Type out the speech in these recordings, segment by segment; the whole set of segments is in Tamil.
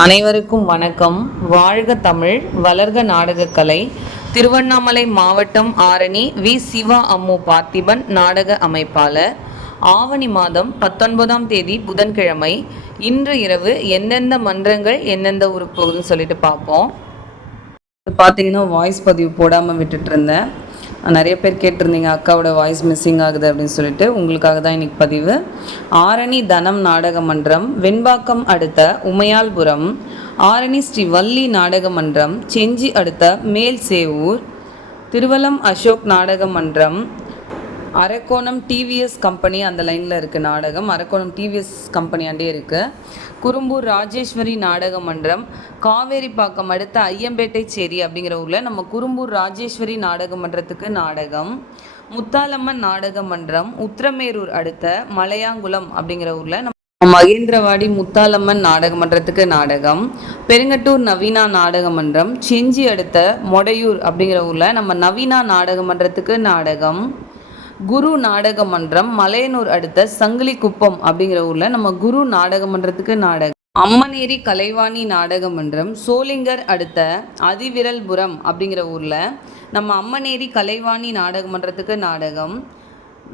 அனைவருக்கும் வணக்கம். வாழ்க தமிழ் வளர்க நாடகக்கலை. திருவண்ணாமலை மாவட்டம் ஆரணி வி. சிவா அம்மு பார்த்திபன் நாடக அமைப்பாளர். ஆவணி மாதம் பத்தொன்பதாம் தேதி புதன்கிழமை. இன்று இரவு எந்தெந்த மன்றங்கள் எந்தெந்த ஊருக்கு போகுதுன்னு சொல்லிட்டு பார்ப்போம். பார்த்தீங்கன்னா வாய்ஸ் பதிவு போடாமல் விட்டுட்டு இருந்தேன். நிறைய பேர் கேட்டிருந்தீங்க அக்காவோட வாய்ஸ் மிஸ்ஸிங் ஆகுது அப்படின்னு சொல்லிட்டு. உங்களுக்காக தான் இன்னைக்கு பதிவு. ஆரணி தனம் நாடக மன்றம் வெண்பாக்கம் அடுத்த உமையால்புரம் ஆரணி ஸ்ரீ வள்ளி நாடக மன்றம் செஞ்சி அடுத்த மேல் சேவூர் திருவலம் அசோக் நாடக மன்றம் அரக்கோணம் டிவிஎஸ் கம்பெனி அந்த லைனில் இருக்குது நாடகம். அரக்கோணம் டிவிஎஸ் கம்பெனியாண்டே இருக்குது குறும்பூர் ராஜேஸ்வரி நாடக மன்றம் காவேரிப்பாக்கம் அடுத்த ஐயம்பேட்டை சேரி அப்படிங்கிற ஊரில் நம்ம குறும்பூர் ராஜேஸ்வரி நாடக மன்றத்துக்கு நாடகம். முத்தாலம்மன் நாடக மன்றம் உத்திரமேரூர் அடுத்த மலையாங்குளம் அப்படிங்கிற ஊரில் நம்ம மகேந்திரவாடி முத்தாலம்மன் நாடக மன்றத்துக்கு நாடகம். பெருங்கட்டூர் நவீனா நாடக மன்றம் செஞ்சி அடுத்த மொடையூர் அப்படிங்கிற ஊரில் நம்ம நவீனா நாடக மன்றத்துக்கு நாடகம். குரு நாடக மன்றம் மலையனூர் அடுத்த சங்கிலி குப்பம் அப்படிங்கிற ஊரில் நம்ம குரு நாடக மன்றத்துக்கு நாடகம். அம்மனேரி கலைவாணி நாடக மன்றம் சோளிங்கர் அடுத்த அதிவிரல்புரம் அப்படிங்கிற ஊரில் நம்ம அம்மனேரி கலைவாணி நாடக மன்றத்துக்கு நாடகம்.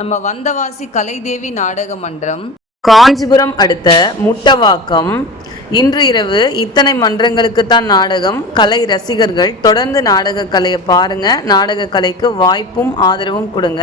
நம்ம வந்தவாசி கலைதேவி நாடக மன்றம் காஞ்சிபுரம் அடுத்த முட்டவாக்கம். இன்று இரவு இத்தனை மன்றங்களுக்கு தான் நாடகம். கலை ரசிகர்கள் தொடர்ந்து நாடக கலையை பாருங்க. நாடக கலைக்கு வாய்ப்பும் ஆதரவும் கொடுங்க.